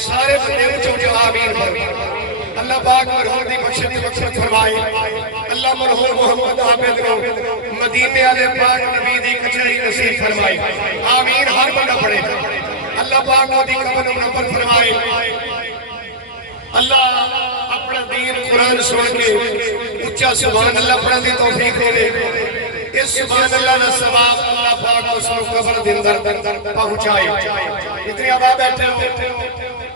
سارے بندے اچھو جو آمین پر اللہ پاک مرحوم دی بخشت فرمائے اللہ مرحوم محمد عابد رو مدینے والے پاک نبی دی کچہری نصیب فرمائے آمین ہر بندہ پڑھے اللہ پاک دی قبر منور فرمائے اللہ اپنا دین قرآن سن کے اچھا سبحان اللہ پڑھا دی توفیق دے اس سبحان اللہ نہ ثواب اللہ پاک اس کو قبر دن در پہنچائے اتنی آبا بیٹھے ہو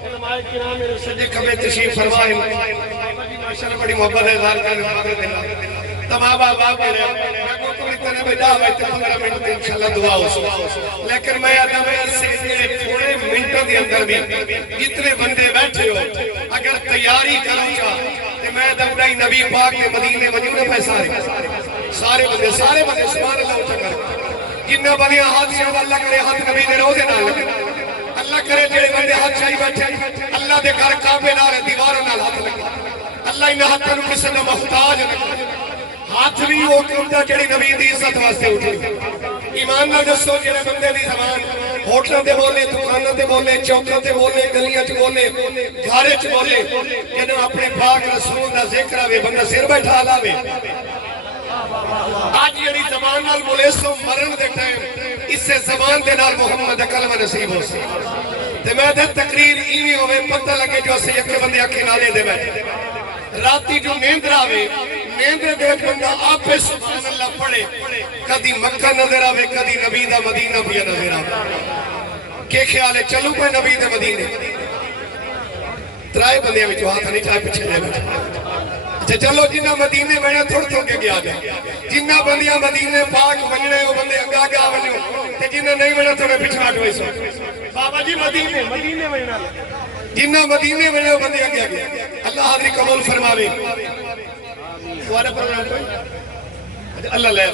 علماء کرام میرے صدیق ہمیں تشریف فرمائے ماشاءاللہ بڑی محبت ہے ظاہر کرنے حضرت اللہ تمام آبا میرے میں کو کوئی طرح میں جا بیٹھے 15 منٹ انشاءاللہ دعا ہو سکتا لیکن میں آدھا میں اس سے تھوڑے منٹوں کے اندر بھی جتنے بندے بیٹھے ہو اگر تیاری کروں گا تو میں دبڑائی نبی پاک کے مدینے مجھونے پہ سارے بندے سبحان اللہ اچھا کر جنہ بنیا ہاتھ سے اللہ کرے ہاتھ نبی دے روزے نہ لگے اللہ کرے جڑے بندے ہاتھ چاہی بیٹھے اللہ دے گھر کعبے نال دیواروں نال ہاتھ لگے اللہ انہاں ہاتھاں نوں کسے دا محتاج نہ ہاتھ بھی وہ کمدا جڑی نبی دی عزت واسطے اٹھے ایمان نال دسو جڑے بندے دی زبان ہوٹلاں تے بولے دکاناں تے بولے چوکاں تے بولے گلیاں تے بولے گھر وچ بولے جنوں اپنے پاک رسول دا ذکر آوے بندہ سر بیٹھا لاوے آج یعنی زبان نال ملیسو مرن دے ٹائم اس سے زبان دے نال محمد کلمہ نصیب ہو سے تے میں دے تقریر ایویں ہوئے پتہ لگے جو اسے یکے بندے اکھے نالے دے بیٹھے راتی جو نیندر آوے نیندر دے بندہ آپ پہ سبحان اللہ پڑھے کدی مکہ نظر آوے کدی نبی دا مدینہ بھی نظر آوے کہ خیال ہے چلو کوئی نبی دا مدینے ترائے بندے میں جو ہاتھ نہیں چاہے پچھے لے بیٹھے اچھا چلو جنہ مدینے میں تھوڑ تھوڑ کے گیا جائے جنہ بندیاں مدینے پاک بننے وہ بندے اگا گا بننے تے جنہ نہیں بنا تو میں پچھاٹ ہوئی سو بابا جی مدینے بننا جنہ مدینے بننے وہ بندے اگا گیا اللہ حاضری قبول فرماوے دوارہ پروگرام کوئی اللہ لے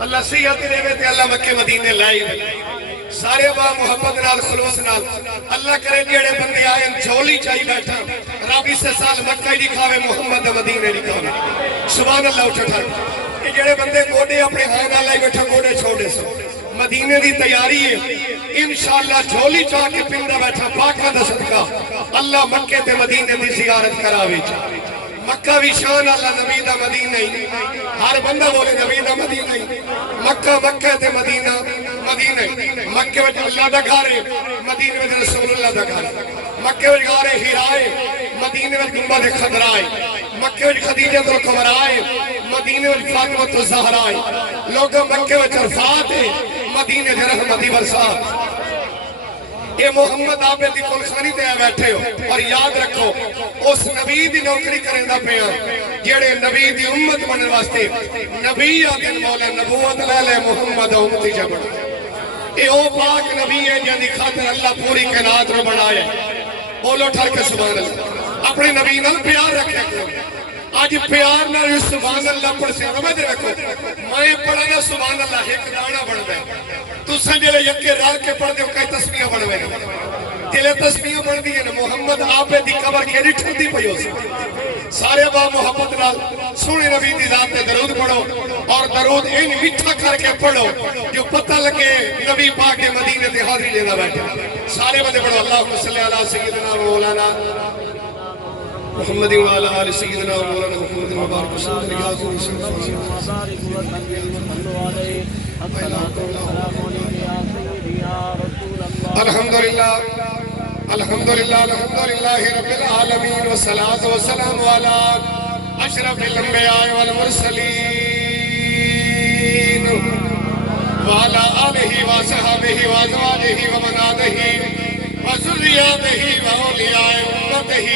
اللہ سیحت رہے تے اللہ مکہ مدینے لائے سارے با محبت نال خلوص نال اللہ کرے جیڑے بندے آئے جھولی چاہی بیٹھا رابی سے سال مکہ دکھاوے محمد مدینے دکھاوے سبحان اللہ اٹھا تھا جیڑے بندے گوڑے اپنے ہاں آلائی بیٹھا گوڑے چھوڑے سو مدینے دی تیاری ہے انشاءاللہ جھولی چاہ کے پندہ بیٹھا پاکہ دا صدقہ اللہ مکہ تے مدینے دی زیارت کراوے چاہے مکہ بھی شان اللہ نبی دا مدینہ ہی ہر بندہ بولے نبی دا مدینہ ہی مکہ تے مدینہ مکہ وچ اللہ دا گھر ہے مدینے وچ رسول اللہ دا گھر مکہ وچ غار ہیرائے مدینے وچ گنبد خضرائے مکہ وچ خدیجہ الکبریٰ مدینے وچ فاطمہ الزہرا لوگ مکہ وچ عرفات ہے مدینے وچ رحمت برسات اے محمد آپ دی کلخانی تے بیٹھے ہو اور یاد رکھو اس نبی دی نوکری کریں دا پیا جیڑے نبی دی امت بننے واسطے نبی آدن مولا نبوت لے لے محمد امتی جب اے او پاک نبی ہے جن خاطر اللہ پوری کائنات رو بنایا بولو ٹھر کے سبحان اللہ اپنے نبی نال پیار رکھے کرو آج پیار نال سبحان اللہ پڑھ سے سمجھ رکھو میں پڑھنا سبحان اللہ ایک دانا بڑھ گئے تو سنجلے یکے رال کے پڑھ دے کئی تسبیح بڑھ گئے تیلے تسبیح بڑھ دیئے نا محمد آپے دی قبر کے لی ٹھندی پئی ہو سکتے سارے با محبت نال سونے نبی دی ذات تے درود پڑھو اور درود ان مٹھا کر کے پڑھو جو پتہ لگے نبی پاک کے مدینے تے حاضری لینا بیٹھے سارے بندے پڑھو اللہم صلی اللہ سیدنا مولانا محمد وعلى آل سيدنا مولانا محمد مبارك وسلم الحمد لله الحمد لله الحمد لله رب العالمين والصلاة والسلام على أشرف الأنبياء والمرسلين وعلى آله وصحبه وأزواجه ومناته وذرياته وأولياء أمته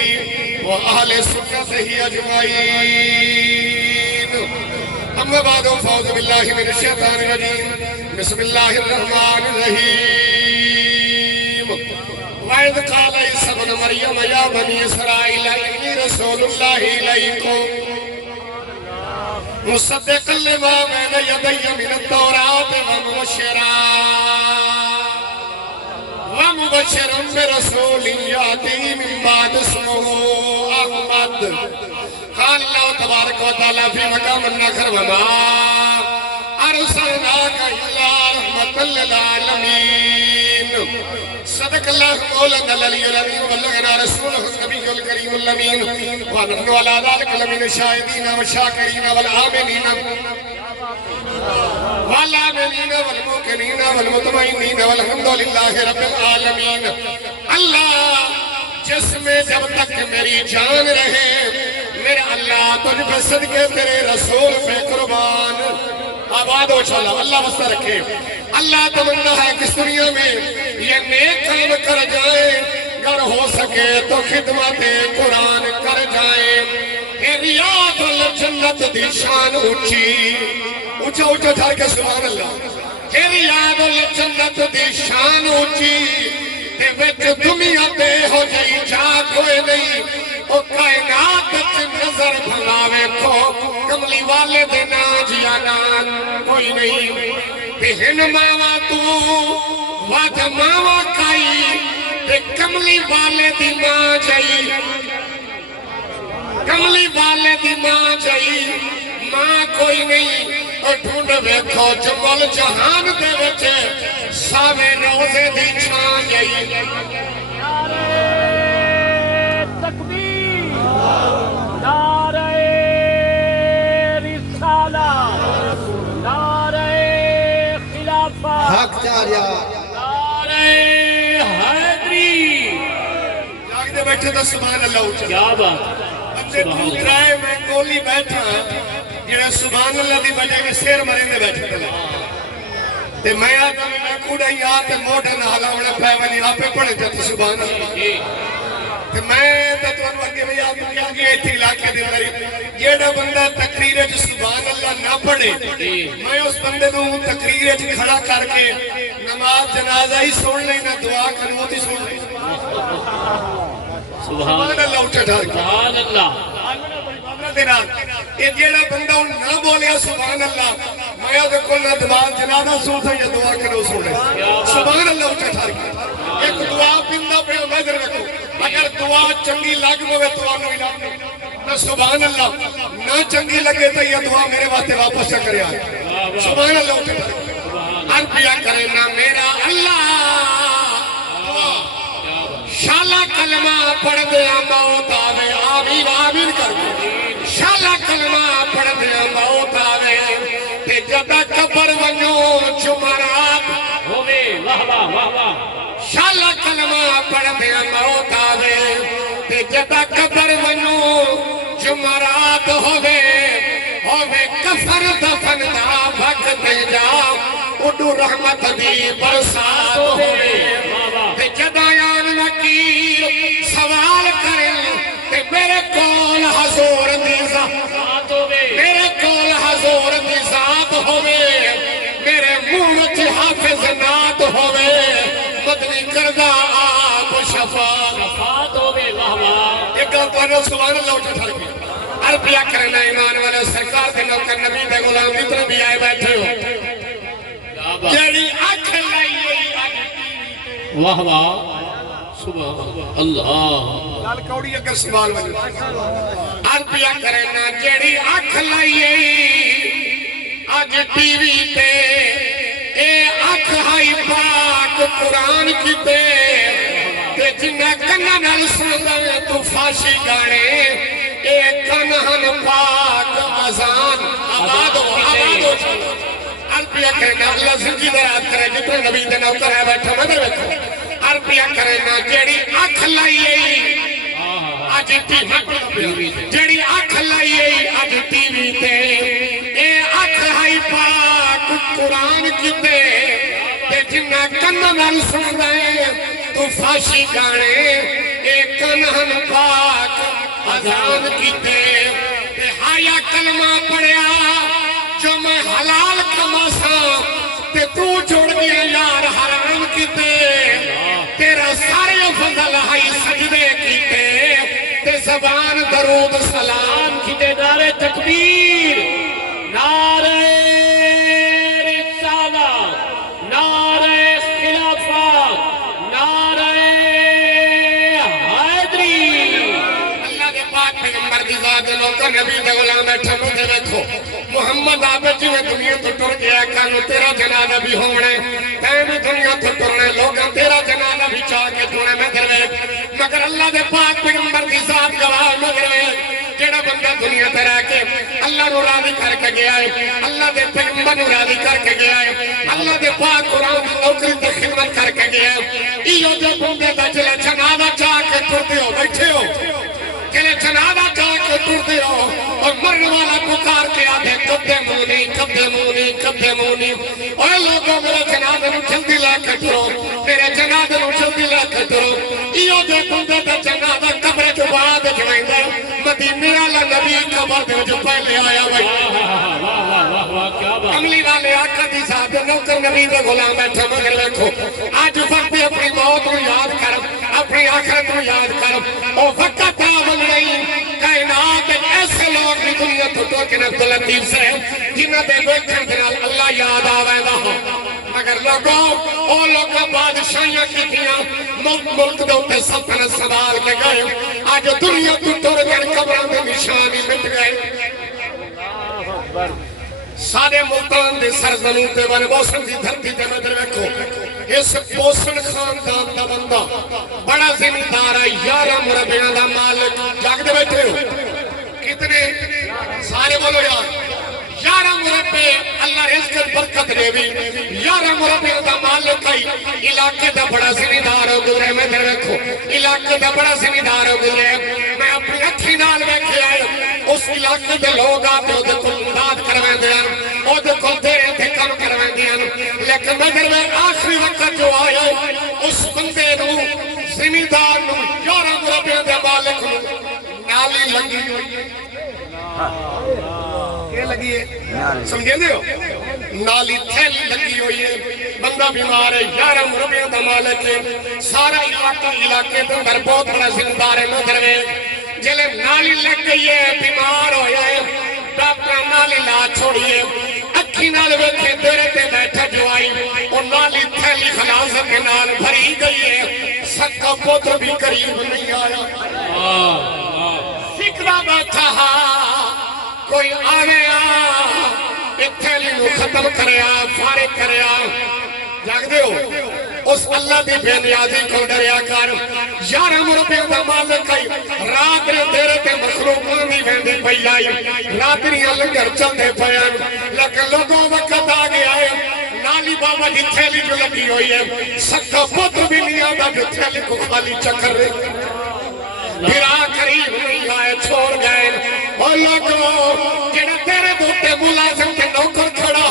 وأهل سنته أجمعين أما بعد فأعوذ بالله من الشيطان الرجيم بسم الله الرحمن الرحيم وإذ قال عيسى ابن مريم يا بني إسرائيل إني رسول الله إليكم مصدقا لما بين يدي من التوراة ومبشرا برسول يأتي من بعد اسمه أحمد قال الله تبارك وتعالى في مقام النخر وما ارسلناک الا رحمۃ للعالمین صدق اللہ مولانا العلی العظیم وبلغنا رسولہ النبی الکریم الامین ونحن علی ذلک لمن الشاہدین والشاکرین والعاملین والموقنین والمطمئنین والحمد للہ رب العالمین۔ اللہ جس میں جب تک میری جان رہے میرے اللہ تجھ پہ صدقے تیرے رسول پہ قربان آباد ہو چلا اللہ وسط رکھے۔ اللہ تمنا ہے کہ اس دنیا میں یہ نیک کام کر جائیں، اگر ہو سکے تو خدمت قرآن کر جائیں۔ ریاض الجنت دی شان اونچی اونچا اونچا ٹھار کے سبحان اللہ۔ ریاض الجنت دی شان اونچی تے وچ دنیا تے ہو جائی جا کوئی نہیں، او کائنات وچ نظر بھلاوے کو کملی والے دے نا جیا نان کوئی نہیں۔ تے ہن ماوا تو واد ماوا کائی تے کملی والے دی ماں جائی، کملی والے دی ماں جائی، ماں کوئی نہیں۔ اور ڈھونڈ ویکھو جمال جہان دے وچے ساوے روزے دی چھان جائی۔ نعرہ تکبیر، نعرہ رسالت، نعرہ خلافت، حق چاریا نعرہ حیدری۔ جاگ دے بیٹھے تو سبحان اللہ اچھا کیا بات اندے دوسرا ہے میں کولی بیٹھا جنہیں سبحان اللہ دی بجائے کے سیر مرے میں بیٹھے تھے تے میں آتا میں کوڑا ہی آتے موٹا نحالا انہیں پیوانی آپ پہ پڑھے جاتے سبحان اللہ تے میں تو انہوں آگے میں آگے کیا گیا اتنی علاقے دے مری جیڑا بندہ تقریر جو سبحان اللہ نہ پڑھے میں اس بندے دوں تقریر جو کھڑا کر کے نماز جنازہ ہی سوڑ لیں نہ دعا کنوت ہی سوڑ لیں سبحان اللہ اٹھا ڈھار کے سبحان اللہ۔ یہ جیڑا بندہ نہ بولیا سبحان اللہ میں دے کل نہ دماغ جنادہ سوتا یا دعا کرو سوڑے سبحان اللہ اٹھا ٹھار کے ایک دعا بندہ پہ نظر رکھو اگر دعا چنگی لگ موے تو آنو علاق نہ سبحان اللہ نہ چنگی لگے تو یہ دعا میرے واسطے واپس چا کرے آئے سبحان اللہ اٹھا ٹھار کے عربیہ کرے نہ میرا اللہ شالا کلمہ پڑھ دیا موت آوے آمین آمین کر کے شالا کلمہ پڑھ دیا موت آوے تے جدا قبر ونو جمعرات ہوئے واہ واہ واہ واہ۔ شالا کلمہ پڑھ دیا موت آوے تے جدا قبر ونو جمعرات ہوئے کفر دفن دا بھگت جا اڈو رحمت دی برسات ہوئے تے جدا یان نکیر سوال کریں تے میرے کول حضور دی ذات ہوئے میرے کول حضور دی ذات ہوئے میرے منہ وچ حافظ نات ہوئے مدنی کردہ آپ شفاعت ہوئے واہ واہ۔ ایک گل پڑھو سبحان اللہ اٹھا ٹھار کے عربیہ کرنا ایمان والے سرکار دے نوکر نبی دے غلام اتنے بھی آئے بیٹھے ہو جیڑی آنکھ لائیے واہ واہ سبحان اللہ۔ لال کوڑی اگر سوال بنے عربیہ کرنا جیڑی آنکھ لائیے آج ٹی وی تے اے آنکھ ہائی پاک قرآن کی تے جنہ کنہ نال سندر تو فاشی گانے اے کنہن پاک آزان آباد ہو چلو عربیہ کرنا اللہ زندگی دے آت کرے جتنے نبی دے نوکر ہے بیٹھا مدر بیٹھا عربیہ کرنا جیڑی آنکھ لائیے آج ٹی وی جیڑی آنکھ لائیے آج ٹی وی تے اے آنکھ ہائی پاک قرآن کی تے جنہ کنہ نال سندر تو فاشی گانے اے کنہن پاک آزان کیتے ہایا کلمہ پڑھیا جو میں حلال کماسا تے تو جوڑ گیا یار حرام کیتے تیرا سارے فضل ہائی سجدے کیتے تے زبان درود سلام کیتے نعرہ تکبیر، نعرہ رسالت، نعرہ خلافت، نعرہ حیدری۔ اللہ کے پاک پیغمبر دی ذات نوکر نبی دے غلام بیٹھا مجھے دیکھو محمد آپ جی میں دنیا تو ٹر گیا تیرا جنازہ بھی ہونا ہے تین بھی دنیا تو ترنے لوگاں تیرا جنازہ بھی چاہ کے تونے میں دروے مگر اللہ دے پاک پیغمبر دی ذات گواہ مگر جڑا بندہ دنیا تے رہ کے اللہ نو راضی کر کے گیا ہے اللہ دے پیغمبر نو راضی کر کے گیا ہے اللہ دے پاک قرآن دی نوکری تے خدمت کر کے گیا ہے ایو جو بندے دا جلے جنازہ چاہ کے ٹرتے ہو بیٹھے ہو جلے جنازہ چاہ کے ٹرتے ہو اور مرنے والا پکار کے آدھے کبے مونی کبے مونی کبے مونی اوے لوگوں میرے جنازے نو جلدی لے کے ٹرو میرے جنازے نو جلدی لے کے ٹرو ایو جو بندے دا جنازہ قبر جو بعد جوائندہ مدینے والا نبی قبر دے جو پہلے آیا بھائی کملی والے آقا دی ذات نوکر نبی دے غلام بیٹھا مگر دیکھو آج وقت اپنی موت کو یاد کر اپنی آخرت کو یاد کر او وقت آمد نہیں کائنات ایسے لوگ بھی دنیا تو کے نفت لطیف سے جنہ دے بیٹھن دنال اللہ یاد آوے نہ ہو مگر لوگوں او لوگاں بادشاہیاں کی تھیاں ملک دے ہوتے سلطنت سوال کے گئے آج دنیا تو ٹر کر قبروں کے نشانی مٹ گئے سارے ملتان دے سرزمین تے بن بوسن دی دھرتی تے نظر رکھو اس بوسن خاندان دا بندہ بڑا زمیندار ہے 11 مربیاں دا مالک جاگ دے بیٹھے ہو کتنے سارے بولو یار 11 مربے اللہ رزق برکت دے بھی 11 مربیاں دا مالک ہے علاقے دا بڑا زمیندار ہو گزرے میں دے رکھو علاقے دا بڑا زمیندار ہو گزرے میں اپنی اکھی نال بیٹھے آئے اس علاقے دے لوگ آتے ہو دے کو امداد کروائیں دے او دے کو دیرے تھے کم کروائیں دے لیکن مگر میں آخری وقت جو آیا اس بندے نو زمیندار نو 11 مربیاں دے مالک نو نالی لگی ہوئی کیا لگی ہے سمجھے دے ہو نالی تھیلی لگی ہوئی ہے بندہ بیمار ہے 11 مربیاں دا مالک ہے سارا علاقے دے اندر بہت بڑا زمیندار ہے نظر میں جلے نالی لگ گئی ہے بیمار ہویا ہے ڈاکٹر نالی لا چھوڑیے اکھی نال ویکھے دیرے تے بیٹھا جو آئی اور نالی تھیلی خلاصت کے نال بھری گئی ہے سکا پوتر بھی قریب نہیں آیا فکرہ بیٹھا کوئی آنے ایک تھیلی نو ختم کریا فارغ کریا جاگ دے ہو اس اللہ دی بے نیازی کو ڈریا کر 11 مربیاں دا مالک ہے رات نے دیرے تے مخلوقوں نہیں ویندی پئی آئی راتریاں لنگر چلتے پیان لیکن لوگوں وقت آ گیا ہے نالی بابا دی تھیلی جو لگی ہوئی ہے سکا پتر بھی نہیں آتا جو تھیلی کو خالی چکر رہے پھرا قریب نہیں آئے چھوڑ گئے اور لوگوں جنہ تیرے دوتے ملازم کے نوکر کھڑا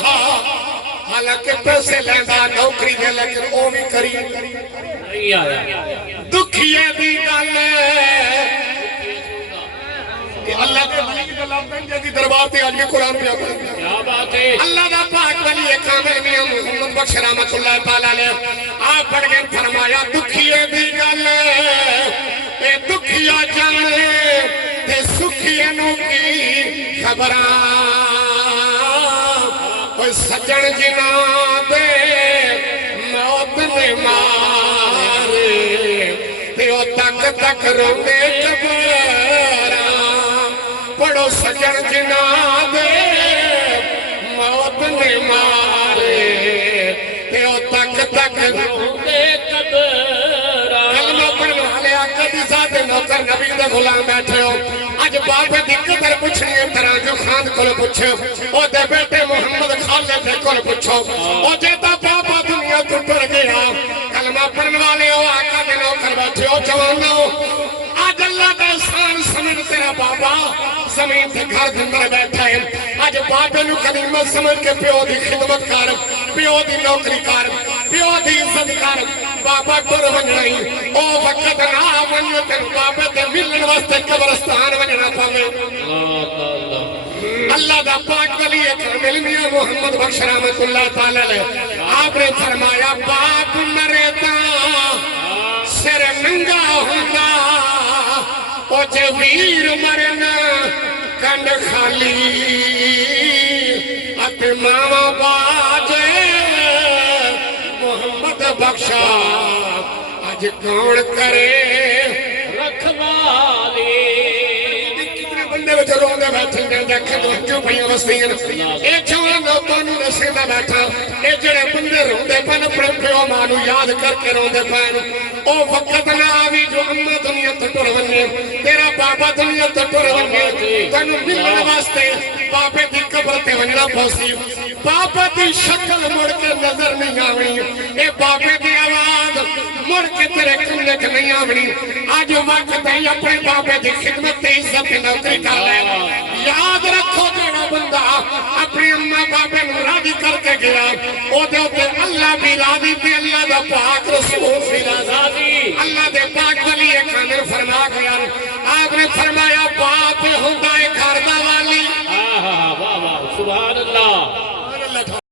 حالانکہ پیسے لیندہ نوکری دے لیکن او بھی کری نہیں آیا دکھیے دی گالے اللہ کے ولی کی دلابدن جیسی دربار تے آج میں قرآن پہ آتا ہے اللہ دا پاک ولی کامل میاں محمد بخش رحمت اللہ تعالیٰ لے آپ پڑھ گئے فرمایا دکھیے دی گالے اے دکھیا جانے تے سکھیے نو کی خبران سجن جنا دے موت نے مارے تیو تک تک روندے جبران پڑھو سجن جنا دے موت نے مارے تیو تک تک روندے جبران کلمہ پڑھنے والے آقا دی ذات نوکر نبی دے غلام بیٹھے ہو آج باپ دی قدر پوچھنی ہے طرح جو خان کو پوچھو او دے بیٹے محمد خالد دے کو پوچھو او جیتا بابا دنیا تو ٹر گیا کلمہ پڑھنے والے ہو آقا دے نوکر بیٹھے ہو جوانو آج اللہ کا احسان سمجھ تیرا بابا زمین سے گھر دندر بیٹھا ہے آج بابے نو قدیمت سمجھ کے پیو دی خدمت کار پیو دی نوکری کار پیو دی عزت کار بابا ٹر ونجنائی او وقت نہ ونجو تن بابے تے ملن واسطے قبرستان ونجنا پاوے اللہ دا پاک ولی کامل میاں محمد بخش رحمت اللہ تعالی علیہ آپ نے فرمایا باپ مرتا سر ننگا ہوندا او جے ویر مرنا کنڈ خالی ات ماما باجے محمد بخشا آج کون کرے رکھوالی کتنے بندے بچے روندے بیٹھے ہیں دیکھیں تو کیوں بھائیاں بستیاں ایک جوان نوتانو رسیدہ بیٹھا ماں نو یاد کر کے روندے پین او وقت نہ آوی جو اما دنیا تو ٹر ونجے تیرا بابا دنیا تو ٹر ونجے تینوں ملن واسطے بابے دی قبر تے ونجنا پوسی بابا دی شکل مڑ کے نظر نہیں آونی اے بابے دی آواز مڑ کے تیرے کنے کے نہیں آونی آج وقت ہے اپنے بابے دی خدمت تے عزت نوکری کر لے یاد رکھو جڑا بندہ اپنی اماں بابے نو راضی کر کے گیا او دے اوپر اللہ بھی راضی تے اللہ دا پاک رسول بھی راضی اللہ دے پاک ولی کامل فرما گیا آپ نے فرمایا باپ ہوندا